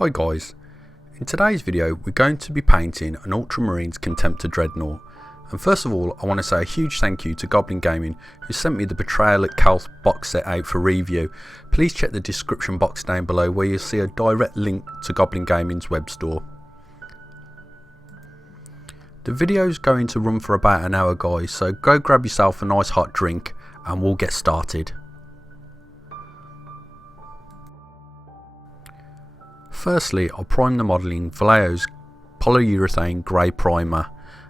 Hi guys, in today's video we're going to be painting an Ultramarine Contemptor Dreadnought, and first of all I want to say a huge thank you to Goblin Gaming who sent me the Betrayal at Calth box set out for review. Please check the description box down below where you'll see a direct link to Goblin Gaming's web store. The video is going to run for about an hour guys, so go grab yourself a nice hot drink and we'll get started. Firstly, I'll prime the model in Vallejo's polyurethane grey primer,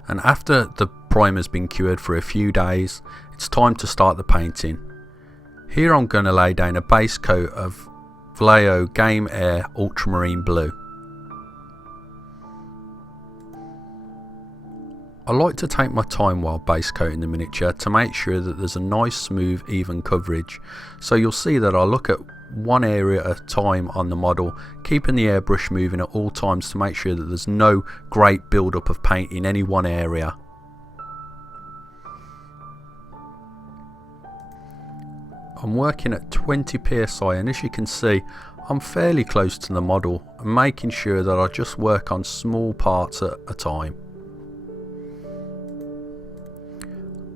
and after the primer's been cured for a few days, it's time to start the painting. Here I'm going to lay down a base coat of Vallejo Game Air Ultramarine Blue. I like to take my time while base coating the miniature to make sure that there's a nice smooth even coverage, so you'll see that I look at one area at a time on the model, keeping the airbrush moving at all times to make sure that there's no great build up of paint in any one area. I'm working at 20 psi, and as you can see I'm fairly close to the model and making sure that I just work on small parts at a time.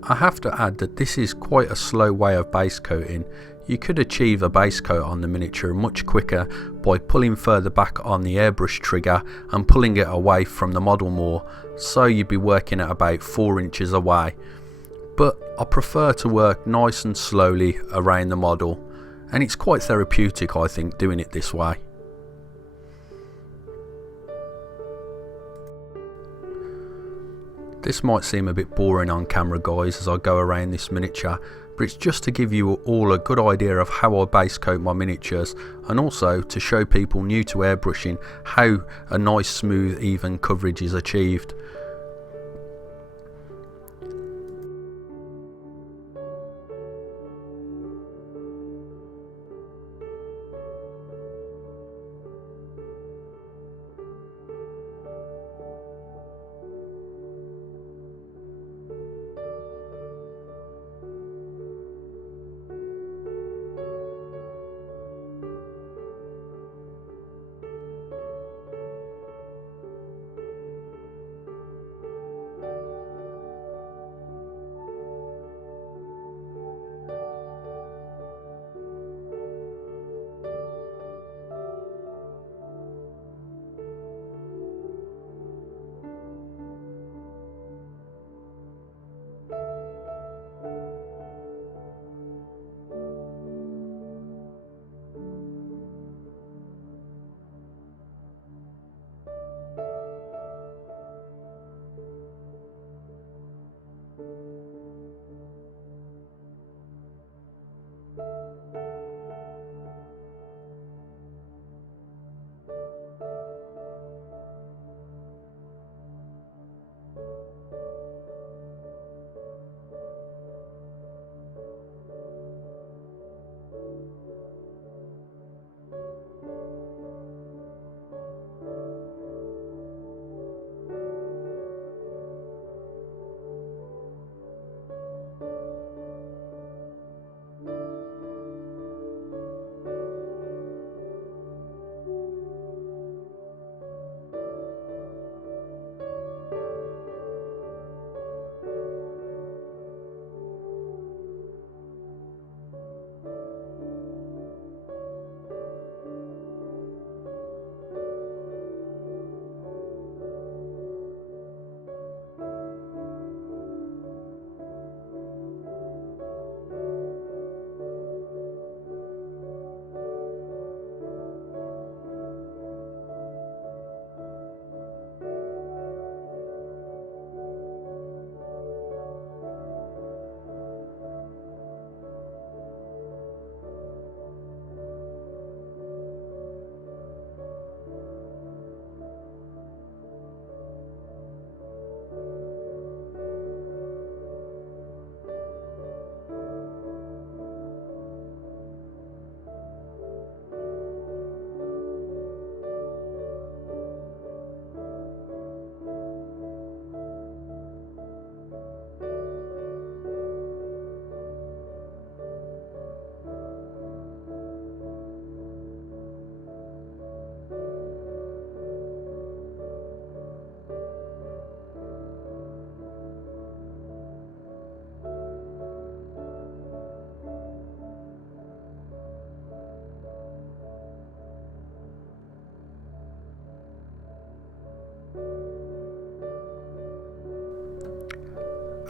I have to add that this is quite a slow way of base coating. You could achieve a base coat on the miniature much quicker by pulling further back on the airbrush trigger and pulling it away from the model more, so you'd be working at about 4 inches away. But I prefer to work nice and slowly around the model, and it's quite therapeutic I think doing it this way. This might seem a bit boring on camera guys as I go around this miniature, but it's just to give you all a good idea of how I base coat my miniatures, and also to show people new to airbrushing how a nice smooth even coverage is achieved.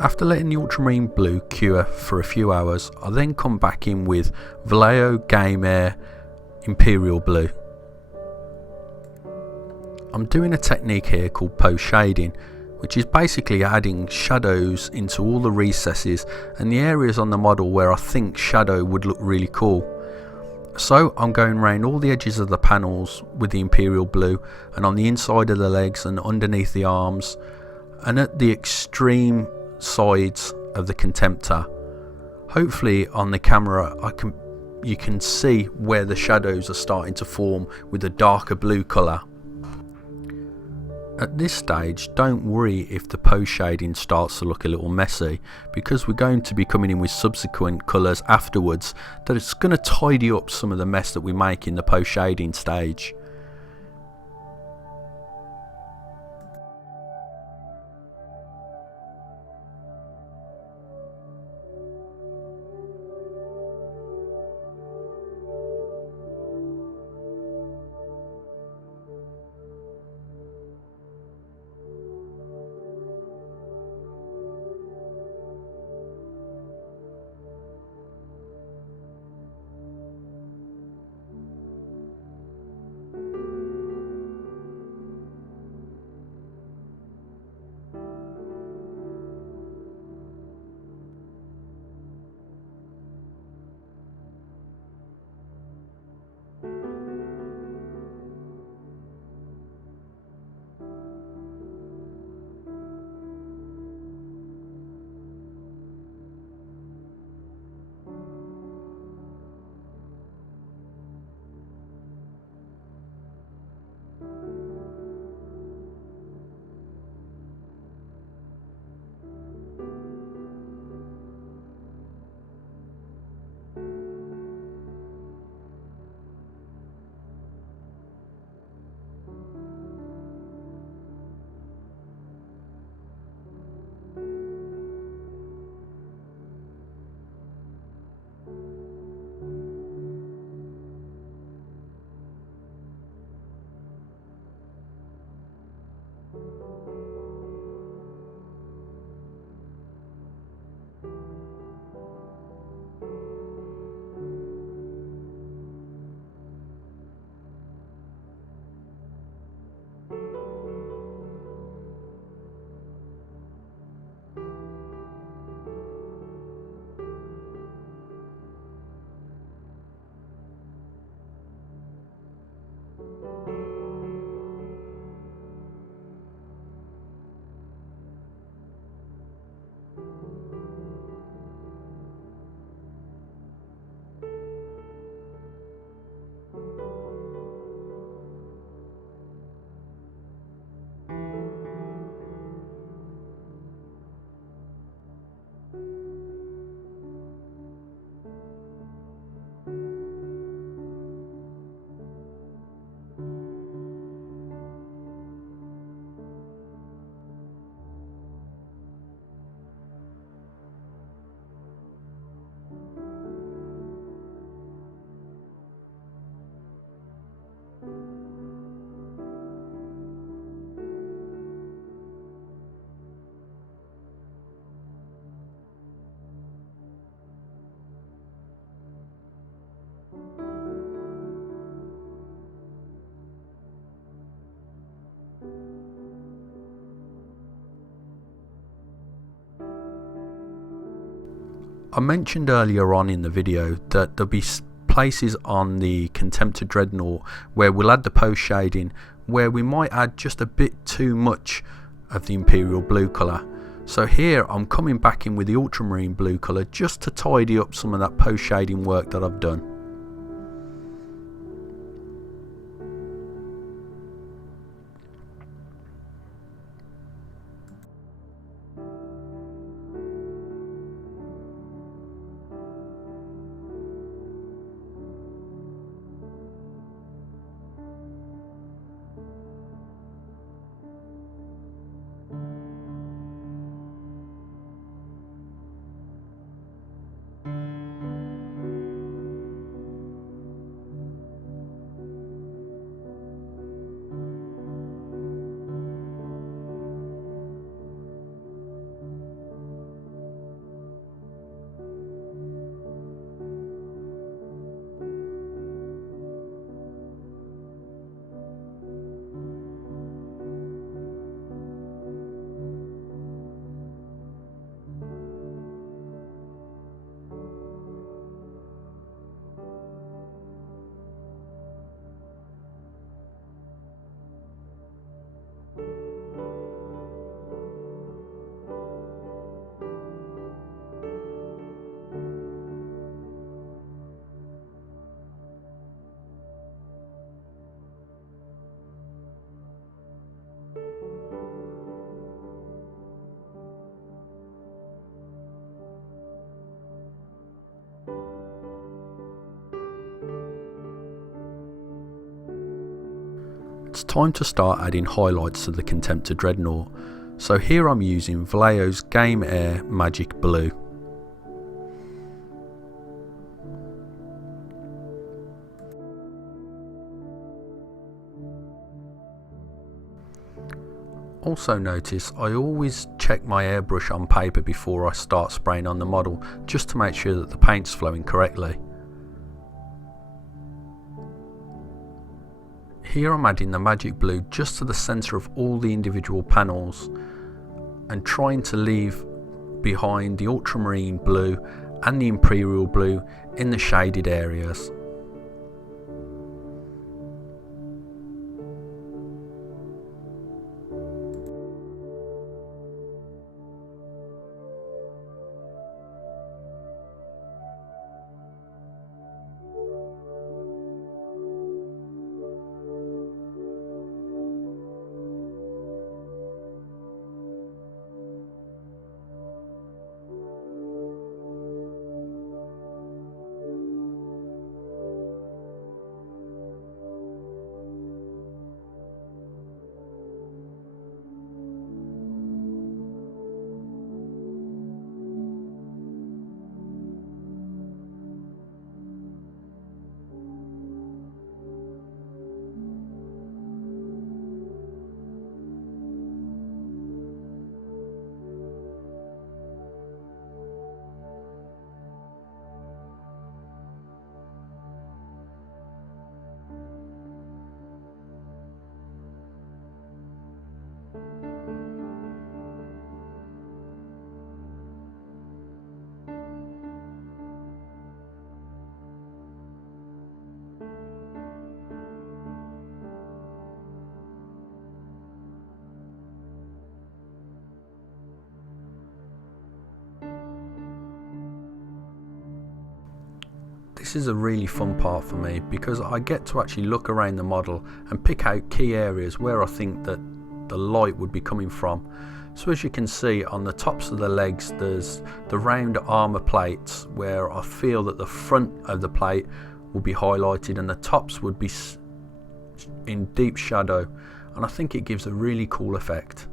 After letting the ultramarine blue cure for a few hours, I then come back in with Vallejo Game Air Imperial Blue. I'm doing a technique here called post shading, which is basically adding shadows into all the recesses and the areas on the model where I think shadow would look really cool. So I'm going around all the edges of the panels with the Imperial Blue, and on the inside of the legs and underneath the arms, and at the extreme sides of the Contemptor. Hopefully on the camera you can see where the shadows are starting to form with a darker blue colour. At this stage, don't worry if the post shading starts to look a little messy, because we're going to be coming in with subsequent colours afterwards that it's going to tidy up some of the mess that we make in the post shading stage. I mentioned earlier on in the video that there'll be places on the Contemptor Dreadnought where we'll add the post shading where we might add just a bit too much of the Imperial blue colour. So here I'm coming back in with the Ultramarine blue colour just to tidy up some of that post shading work that I've done. It's time to start adding highlights to the Contemptor Dreadnought, so here I'm using Vallejo's Game Air Magic Blue. Also notice I always check my airbrush on paper before I start spraying on the model, just to make sure that the paint's flowing correctly. Here I'm adding the magic blue just to the centre of all the individual panels and trying to leave behind the ultramarine blue and the imperial blue in the shaded areas. This is a really fun part for me because I get to actually look around the model and pick out key areas where I think that the light would be coming from. So as you can see on the tops of the legs there's the round armour plates where I feel that the front of the plate will be highlighted and the tops would be in deep shadow, and I think it gives a really cool effect.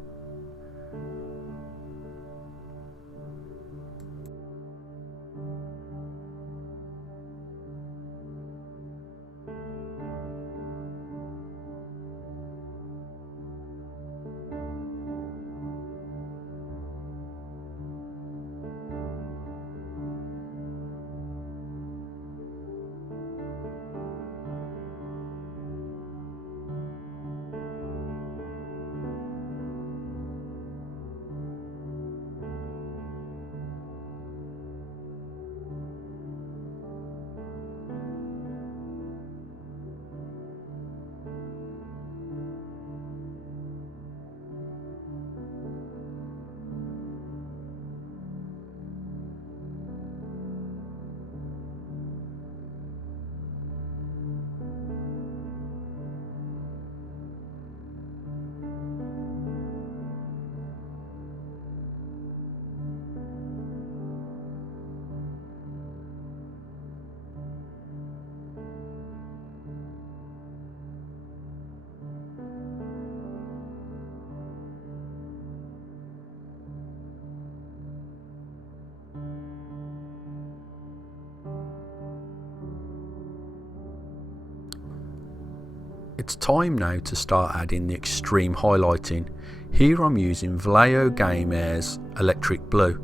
It's time now to start adding the extreme highlighting. Here I'm using Vallejo Game Air's Electric Blue,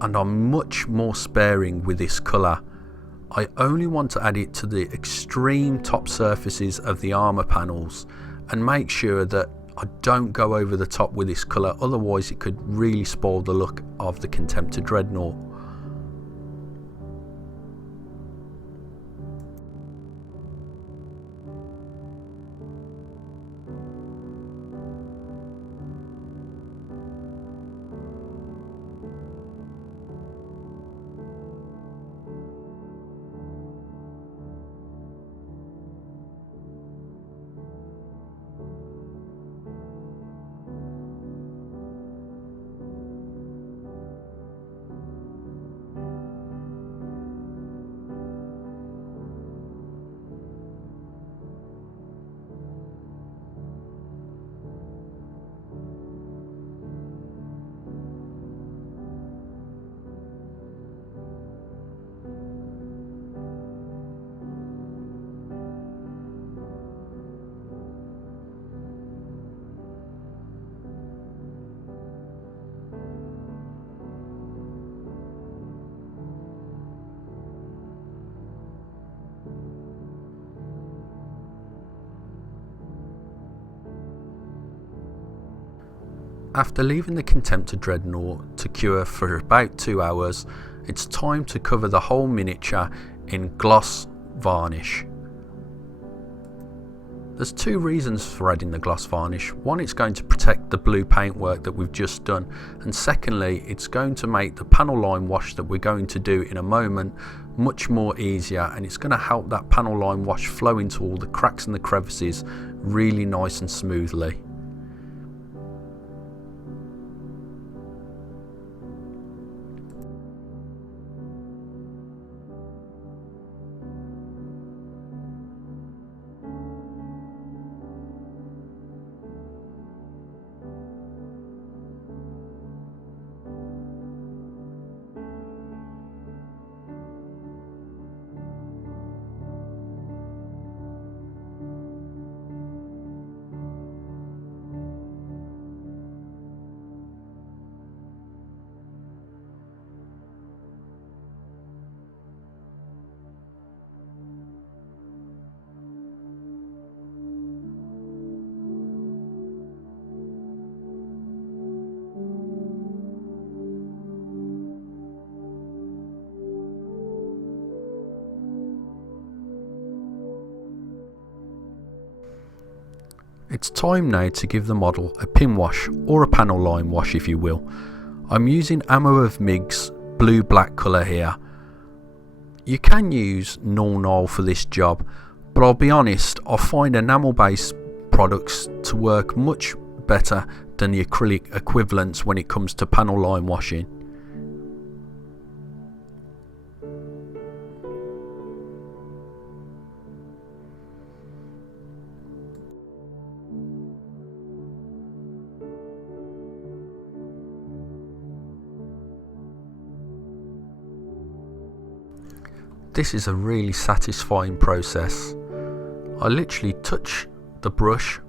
and I'm much more sparing with this colour. I only want to add it to the extreme top surfaces of the armour panels and make sure that I don't go over the top with this colour, otherwise it could really spoil the look of the Contemptor Dreadnought. After leaving the Contemptor Dreadnought to cure for about 2 hours, it's time to cover the whole miniature in gloss varnish. There's two reasons for adding the gloss varnish. One, it's going to protect the blue paintwork that we've just done, and secondly, it's going to make the panel line wash that we're going to do in a moment much more easier, and it's going to help that panel line wash flow into all the cracks and the crevices really nice and smoothly. It's time now to give the model a pin wash, or a panel line wash if you will. I'm using Ammo of MIG's blue black colour here. You can use Null for this job, but I'll be honest, I find enamel based products to work much better than the acrylic equivalents when it comes to panel line washing. This is a really satisfying process. I literally touch the brush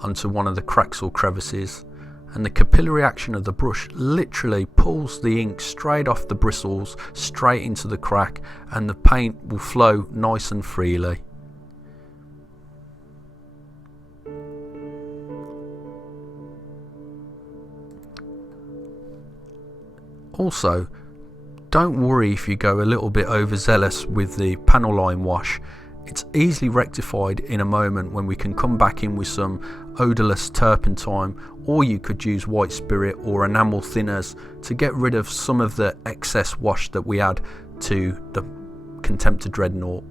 onto one of the cracks or crevices, and the capillary action of the brush literally pulls the ink straight off the bristles straight into the crack, and the paint will flow nice and freely. Also, don't worry if you go a little bit overzealous with the panel line wash. It's easily rectified in a moment when we can come back in with some odourless turpentine, or you could use white spirit or enamel thinners to get rid of some of the excess wash that we add to the Contemptor Dreadnought.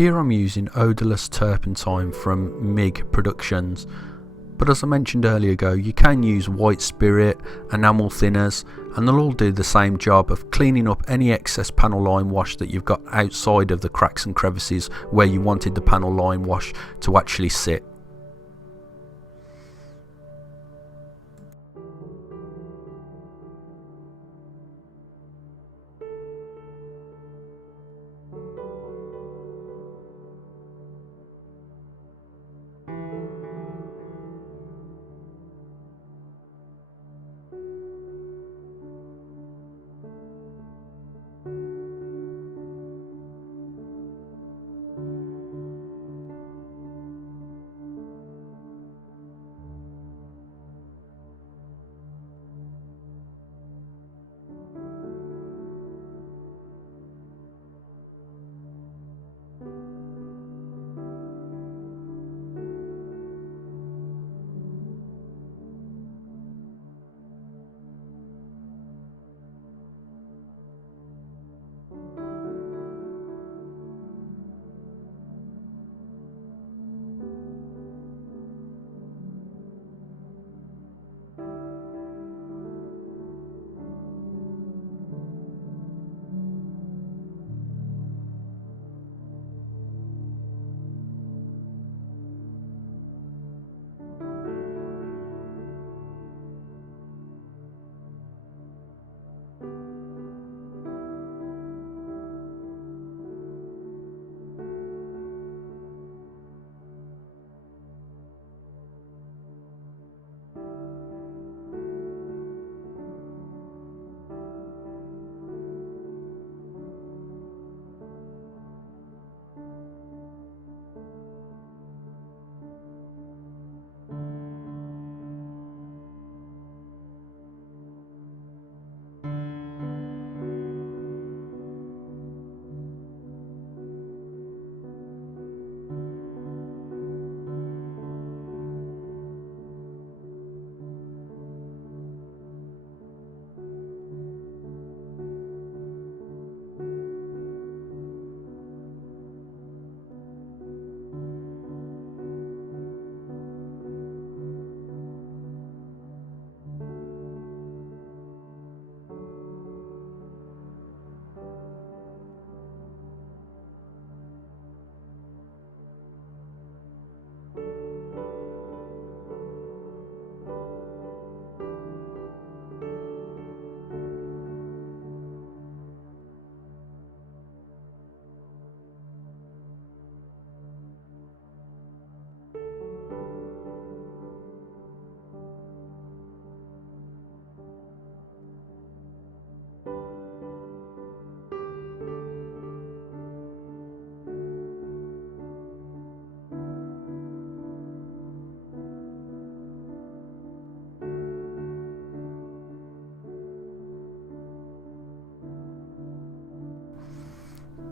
Here I'm using odourless turpentine from MIG Productions, but as I mentioned earlier ago, you can use white spirit, enamel thinners, and they'll all do the same job of cleaning up any excess panel line wash that you've got outside of the cracks and crevices where you wanted the panel line wash to actually sit.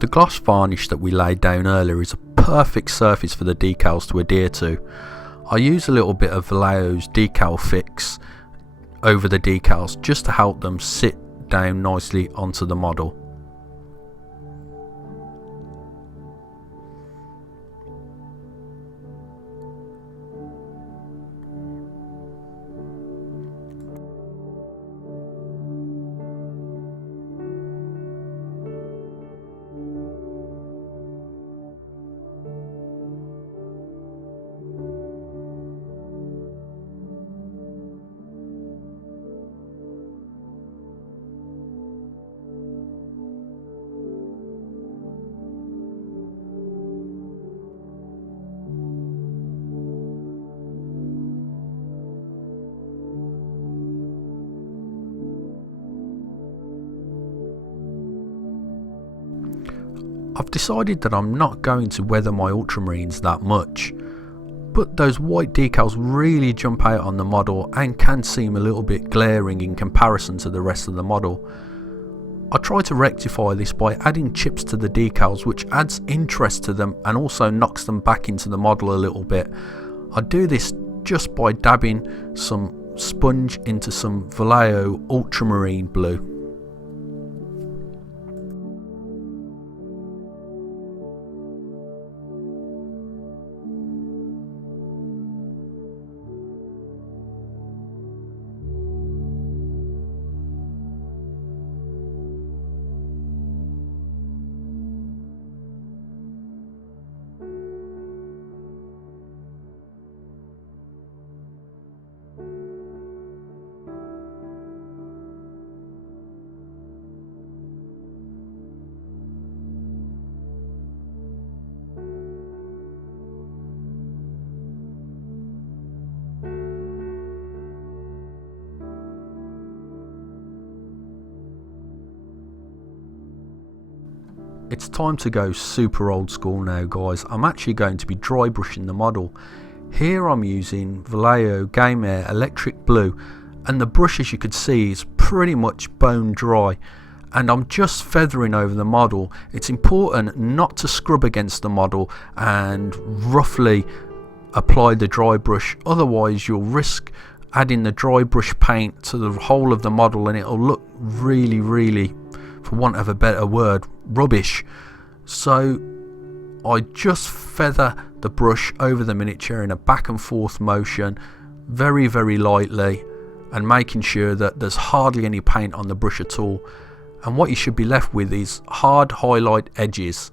The gloss varnish that we laid down earlier is a perfect surface for the decals to adhere to. I use a little bit of Vallejo's decal fix over the decals just to help them sit down nicely onto the model. I've decided that I'm not going to weather my ultramarines that much, but those white decals really jump out on the model and can seem a little bit glaring in comparison to the rest of the model. I try to rectify this by adding chips to the decals, which adds interest to them and also knocks them back into the model a little bit. I do this just by dabbing some sponge into some Vallejo ultramarine blue. It's time to go super old school now, guys. I'm actually going to be dry brushing the model. Here I'm using Vallejo Game Air Electric Blue, and the brush, as you can see, is pretty much bone dry, and I'm just feathering over the model. It's important not to scrub against the model and roughly apply the dry brush, otherwise you'll risk adding the dry brush paint to the whole of the model and it'll look really, for want of a better word, rubbish. So I just feather the brush over the miniature in a back and forth motion, very lightly, and making sure that there's hardly any paint on the brush at all. And what you should be left with is hard highlight edges.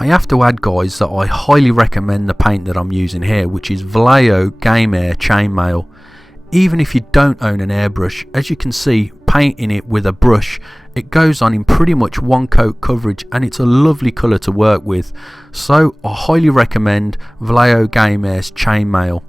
I have to add, guys, that I highly recommend the paint that I'm using here, which is Vallejo Game Air Chainmail. Even if you don't own an airbrush, as you can see, painting it with a brush, it goes on in pretty much one coat coverage and it's a lovely colour to work with. So I highly recommend Vallejo Game Air's Chainmail.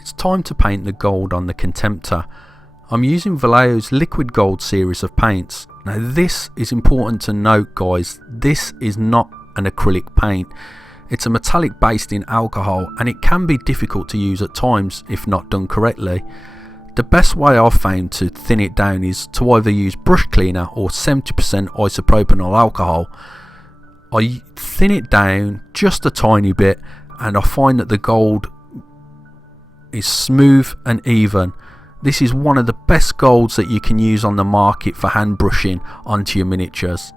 It's time to paint the gold on the Contemptor. I'm using Vallejo's liquid gold series of paints. Now this is important to note, guys, this is not an acrylic paint. It's a metallic based in alcohol, and it can be difficult to use at times if not done correctly. The best way I've found to thin it down is to either use brush cleaner or 70% isopropanol alcohol. I thin it down just a tiny bit, and I find that the gold is smooth and even. This is one of the best golds that you can use on the market for hand brushing onto your miniatures.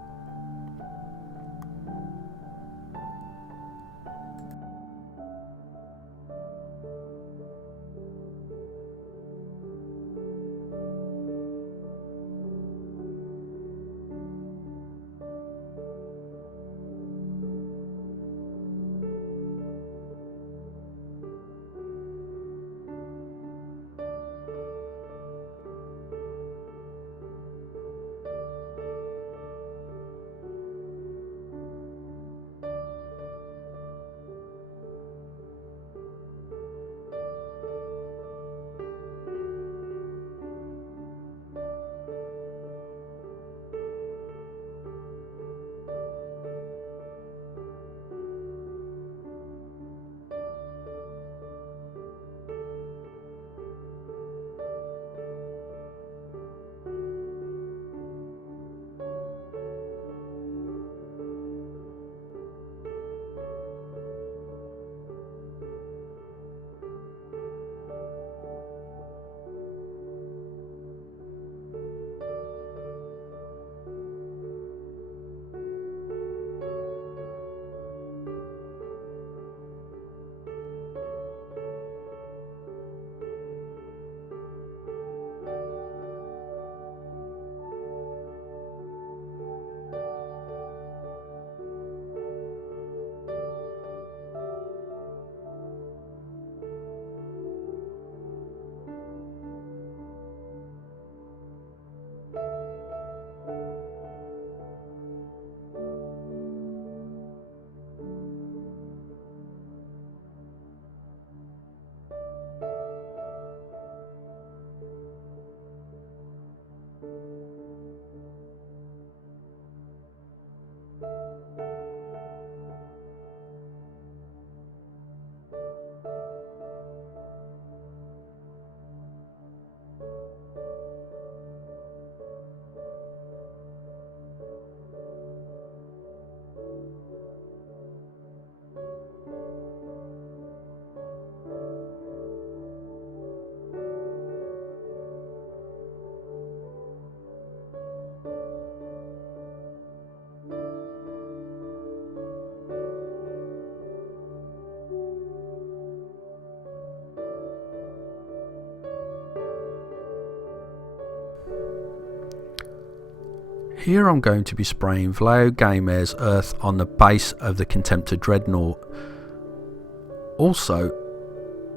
Here I'm going to be spraying Vallejo Game Air's earth on the base of the Contemptor Dreadnought. Also,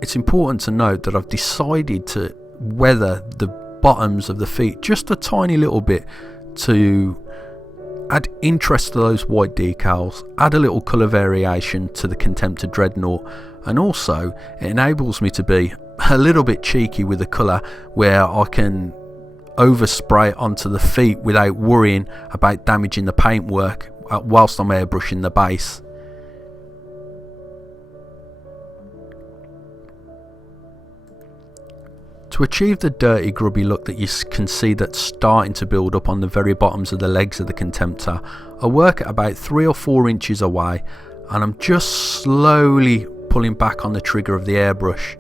it's important to note that I've decided to weather the bottoms of the feet just a tiny little bit to add interest to those white decals, add a little colour variation to the Contemptor Dreadnought, and also it enables me to be a little bit cheeky with the colour where I can overspray it onto the feet without worrying about damaging the paintwork whilst I'm airbrushing the base. To achieve the dirty grubby look that you can see that's starting to build up on the very bottoms of the legs of the Contemptor, I work at about 3 or 4 inches away, and I'm just slowly pulling back on the trigger of the airbrush.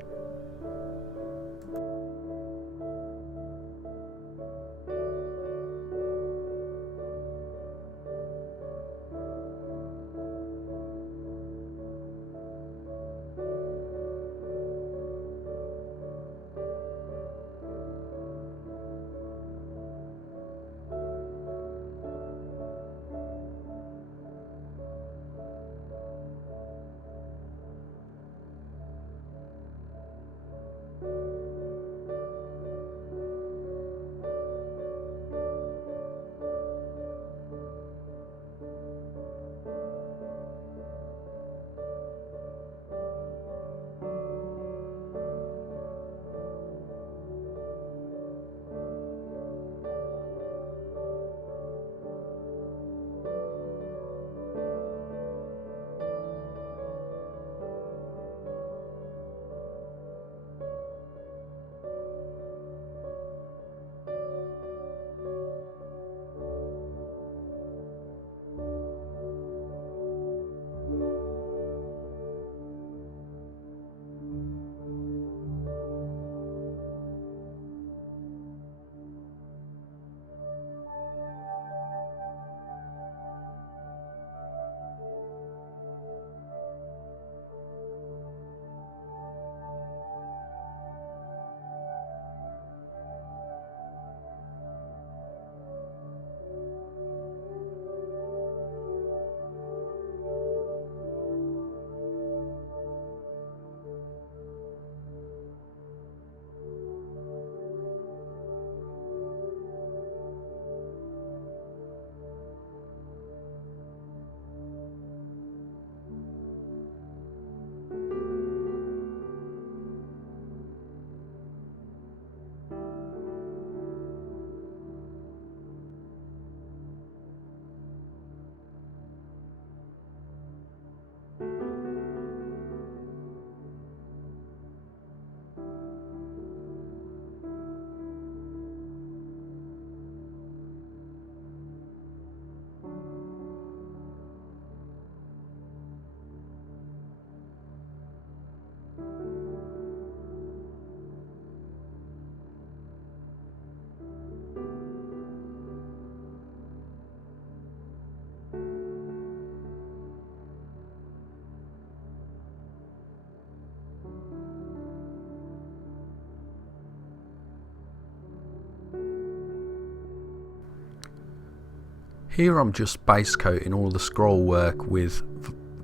Here I'm just base coating all the scroll work with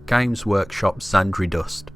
Games Workshop ZANDRI dust.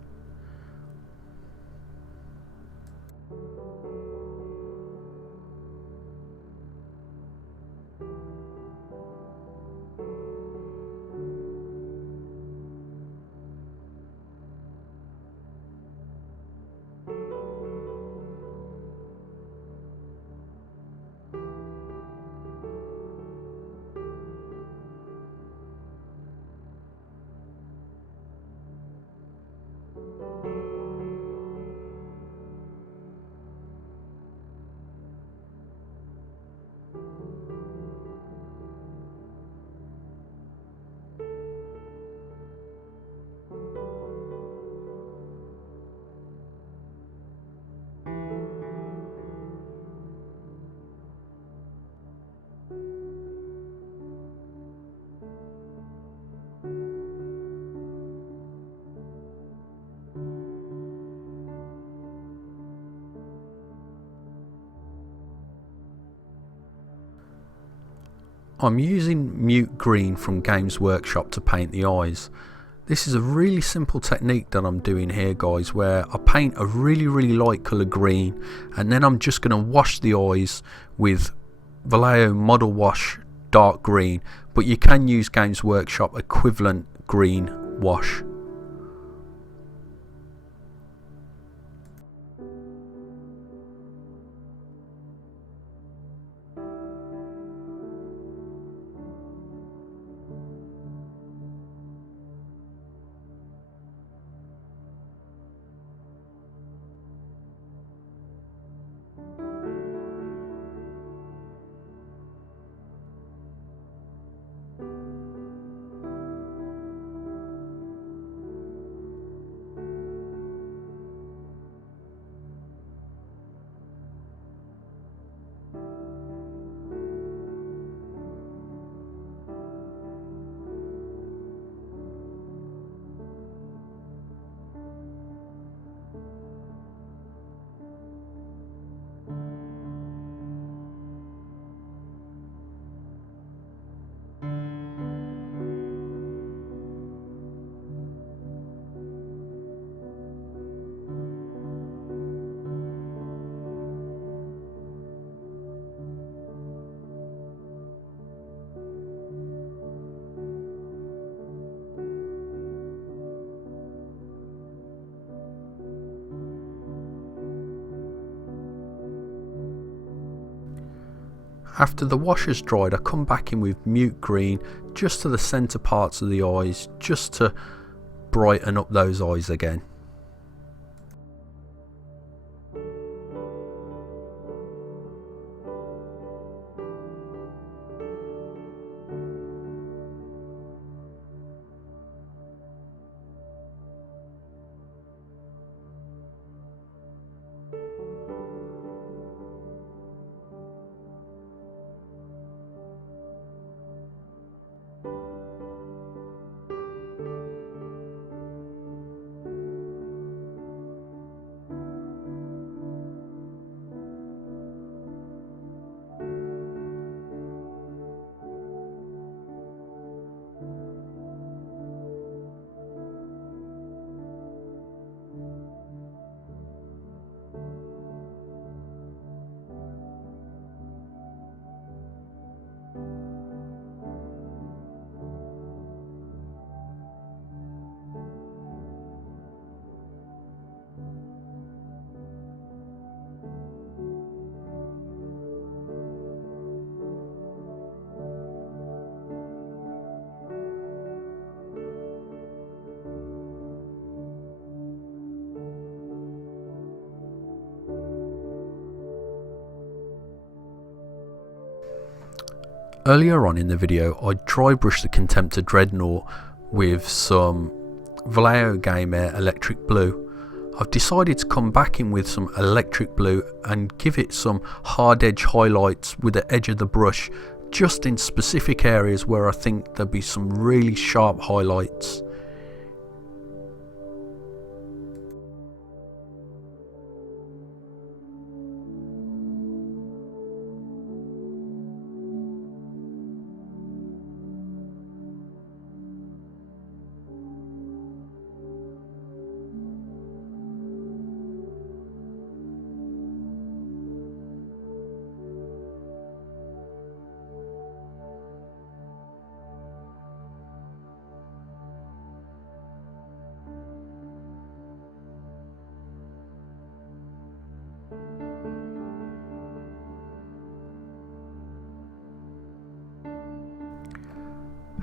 I'm using MOOT green from Games Workshop to paint the eyes. This is a really simple technique that I'm doing here, guys, where I paint a really light colour green and then I'm just going to wash the eyes with Vallejo Model Wash dark green, but you can use Games Workshop equivalent green wash. After the wash has dried, I come back in with MOOT green just to the centre parts of the eyes, just to brighten up those eyes again. Earlier on in the video, I dry brushed the Contemptor Dreadnought with some Vallejo Game Air Electric Blue. I've decided to come back in with some electric blue and give it some hard edge highlights with the edge of the brush, just in specific areas where I think there'll be some really sharp highlights.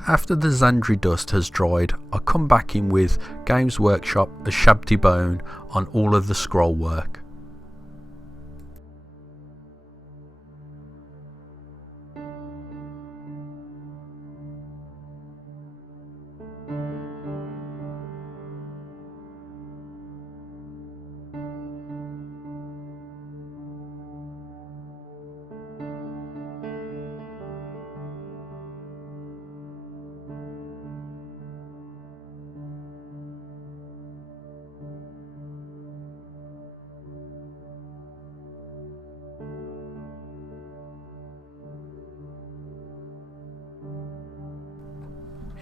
After the ZANDRI dust has dried, I come back in with Games Workshop ushabti bone on all of the scroll work.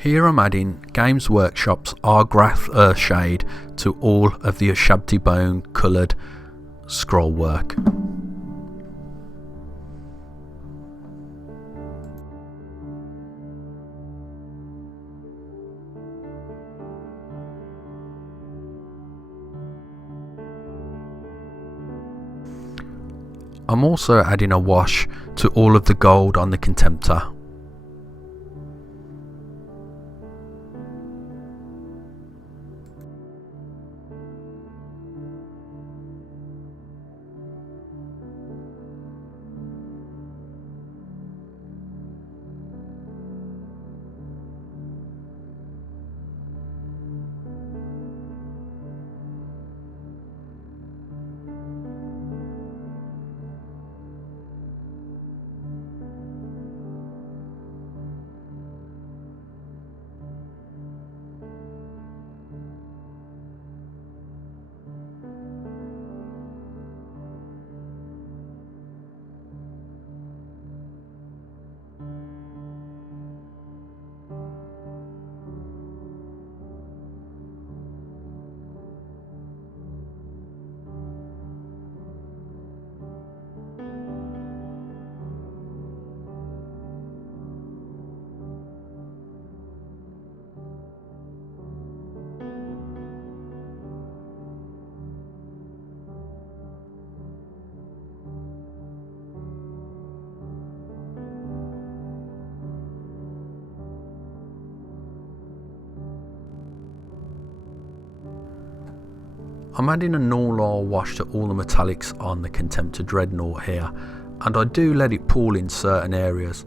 Here I'm adding Games Workshop's ARGRAX Earthshade to all of the ushabti bone coloured scroll work. I'm also adding a wash to all of the gold on the Contemptor. I'm adding a null oil wash to all the metallics on the Contemptor Dreadnought here, and I do let it pool in certain areas,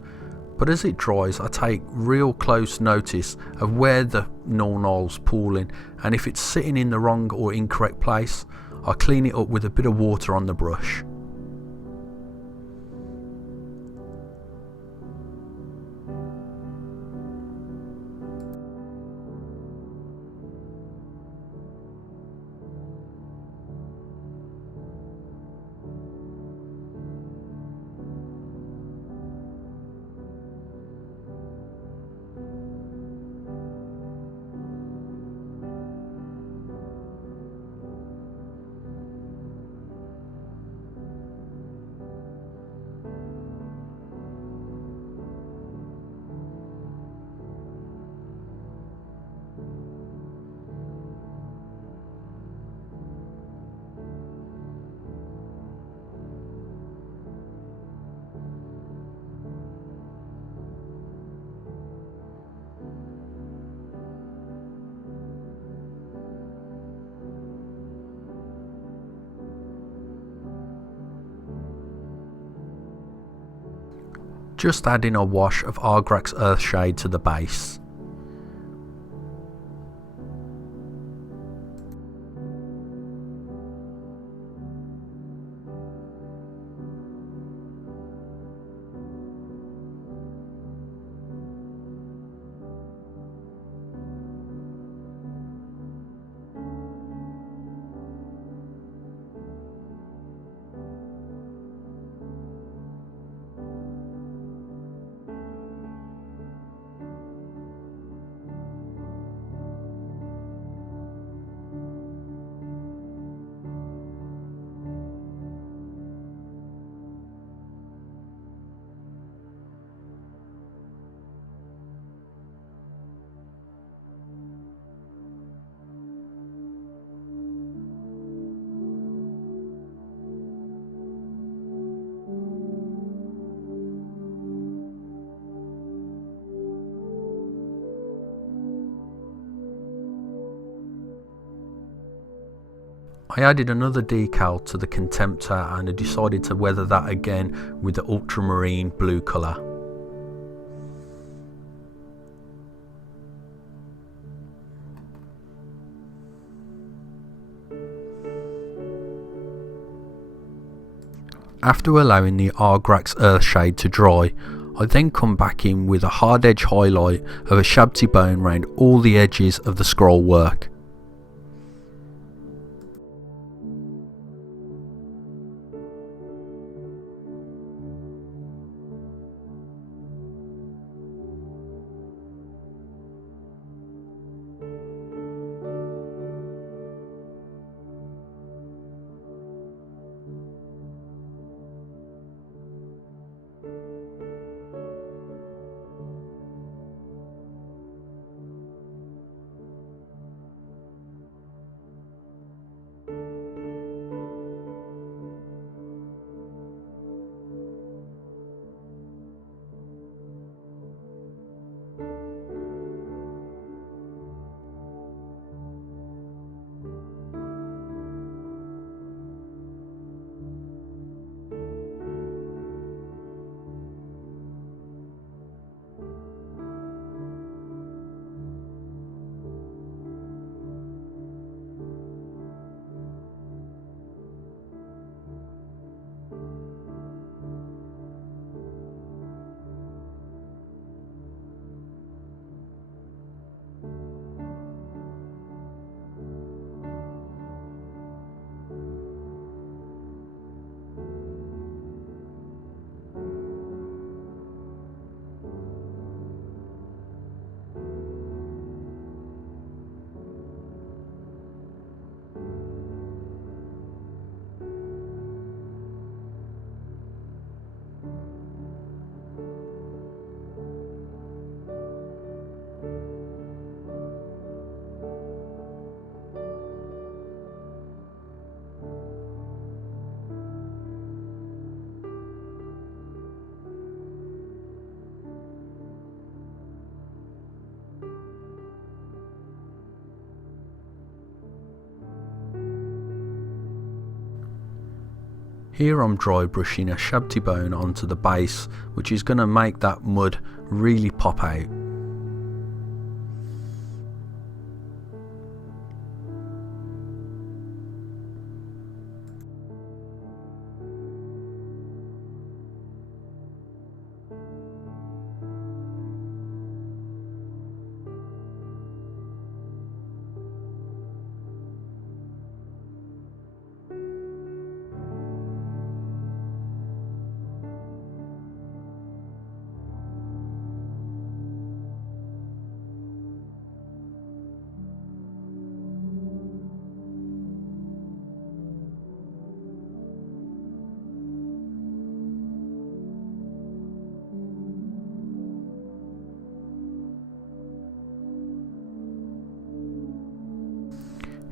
but as it dries I take real close notice of where the null oil's pooling, and if it's sitting in the wrong or incorrect place, I clean it up with a bit of water on the brush. Just adding a wash of ARGRAX Earthshade to the base. I added another decal to the Contemptor and I decided to weather that again with the ultramarine blue colour. After allowing the ARGRAX Earthshade to dry, I then come back in with a hard edge highlight of ushabti bone around all the edges of the scroll work. Here I'm dry brushing a ushabti bone onto the base, which is going to make that mud really pop out.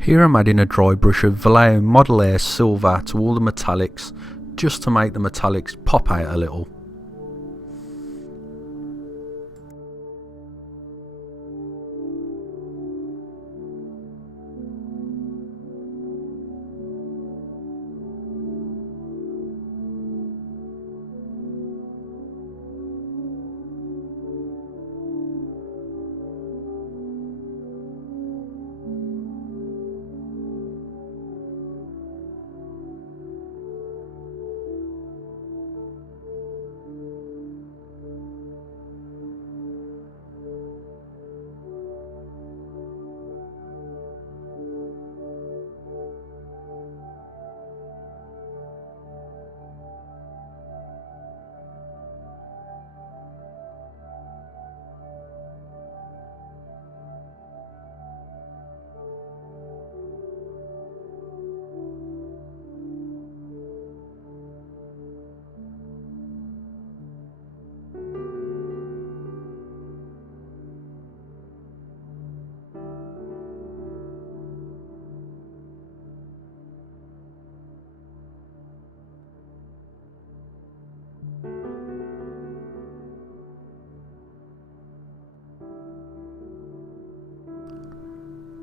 Here I'm adding a dry brush of Vallejo Model Air Silver to all the metallics, just to make the metallics pop out a little.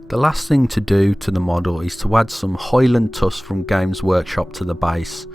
The last thing to do to the model is to add some Highland Tusk from Games Workshop to the base.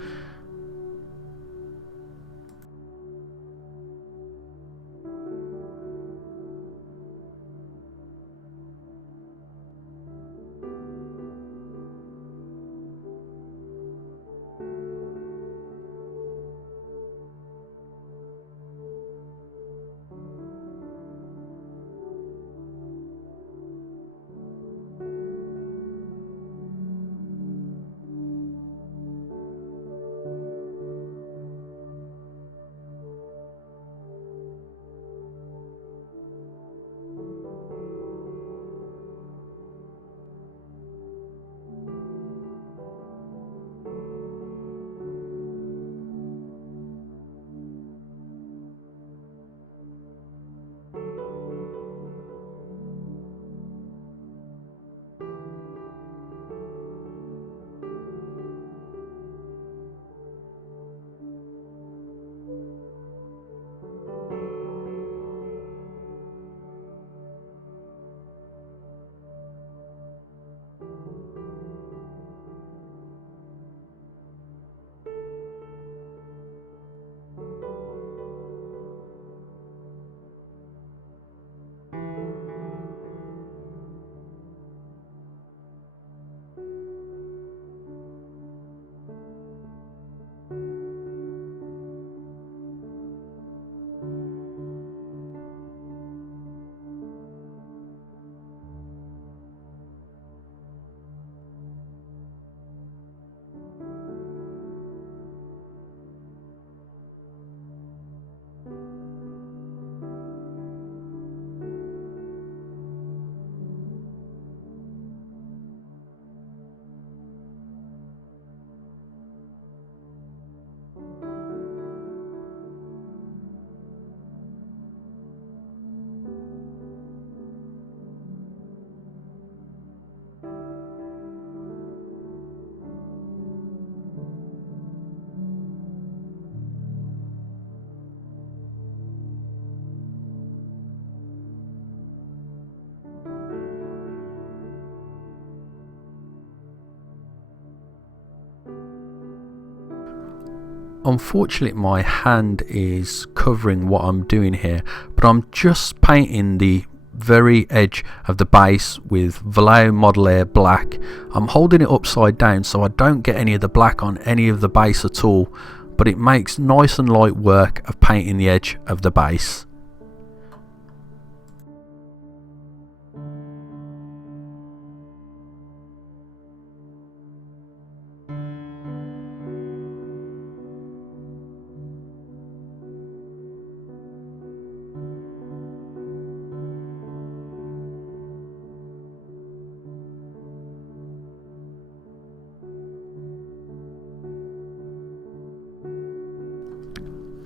Unfortunately, my hand is covering what I'm doing here, but I'm just painting the very edge of the base with Vallejo Model Air black. I'm holding it upside down so I don't get any of the black on any of the base at all, but it makes nice and light work of painting the edge of the base.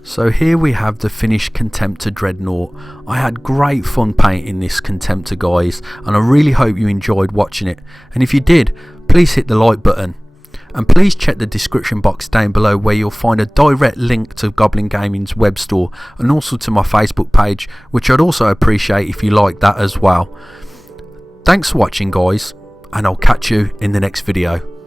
So here we have the finished Contemptor Dreadnought. I had great fun painting this Contemptor, guys, and I really hope you enjoyed watching it, and if you did, please hit the like button, and please check the description box down below where you'll find a direct link to Goblin Gaming's web store and also to my Facebook page, which I'd also appreciate if you like that as well. Thanks for watching, guys, and I'll catch you in the next video.